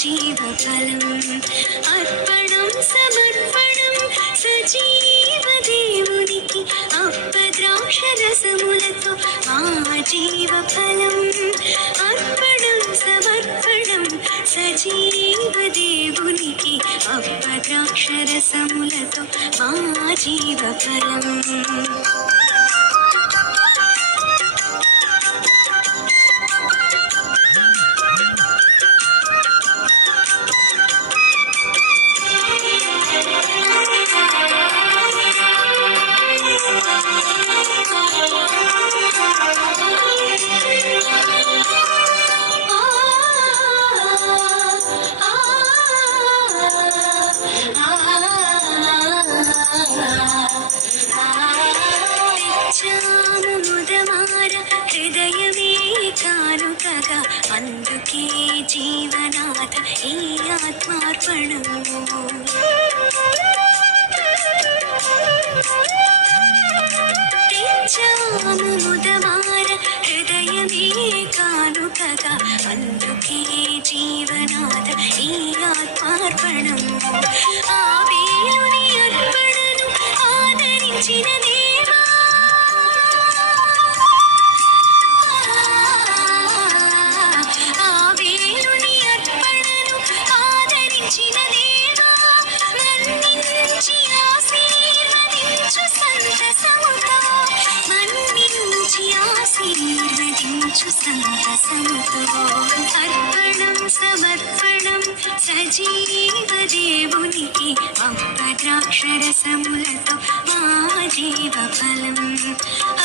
జీవఫలం అర్పణం సమర్పణం సజీవ దేవునికి అప్పద్రాక్షరసములతో మా జీవఫలం అర్పణం సమర్పణం సజీవ దేవునికి అప్పద్రాక్షరసములతో మా జీవఫలం హృదయమే కానుకగా అందుకే జీవనాథ ఈ ఆత్మార్పణము ముదమార హృదయమే కానుకగా అందుకే జీవనాథ ఈ ఆత్మార్పణము ఆ వేలుని అర్పణను ఆదరించిన దేవా ఆ వేలుని అర్పణను ఆదరించిన దేవా మన్నించి ఆశీర్వదించు సంతసముతో మన్నించి ఆశీర్వదించు సంతసముతో అర్పణం సమర్పణం సజీవ దేవునికి అప్పద్రాక్షరసములతో మా జీవఫలం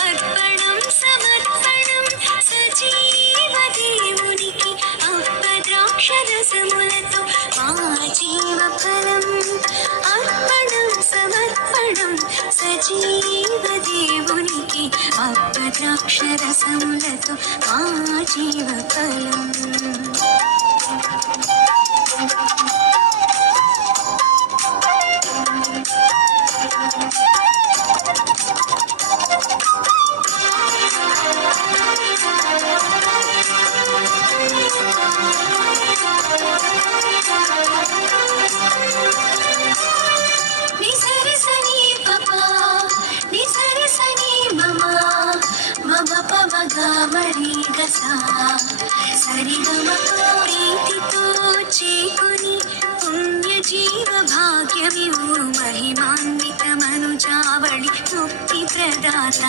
అర్పణం సమర్పణం సజీవ దేవునికి అప్పద్రాక్షరసములతో మా జీవఫలం అర్పణం సమర్పణం సజీవ దేవునికి అప్పద్రాక్షరసములతో మా జీవఫలం సరిగమతో చేకుని పుణ్య జీవ భాగ్యమివు మహిమాన్విత మనుజావళి ముక్తి ప్రదాత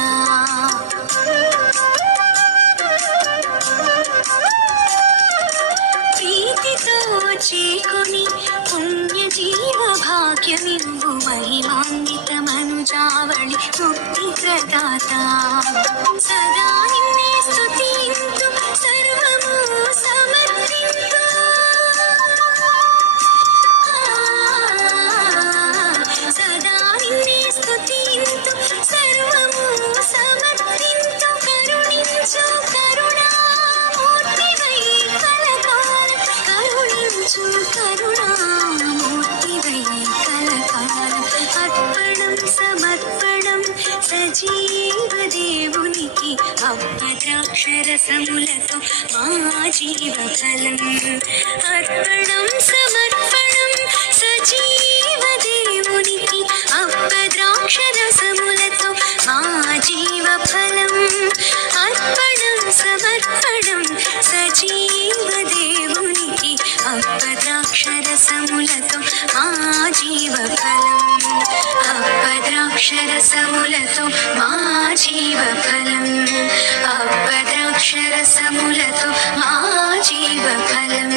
ప్రీతితో చేకుని పుణ్య జీవ భాగ్యమివు మహిమాన్విత మనుజావళి ముక్తి ప్రదాత సదా నిన్నే స్తుతింతు సర్వము సమర్పింతు సదా నిన్నే స్తుతింతు సర్వము సమర్పింతు కరుణించు కరుణామూర్తివై కలకాలం కరుణించు కరుణామూర్తివై కలకాలం అర్పణం సమర్పణం సజీవ దేవునికి అప్పద్రాక్షరసములతో మా జీవఫలం అర్పణం సమర్పణం సజీవ దేవునికి అప్పద్రాక్షరసములతో మా జీవఫలం అర్పణం సమర్పణం సజీవ దేవునికి అప్పద్రాక్షరసములతో మా జీవఫలం అప్పద్రాక్షరసములతో మా జీవఫలం అప్పద్రాక్షరసములతో మా జీవఫలం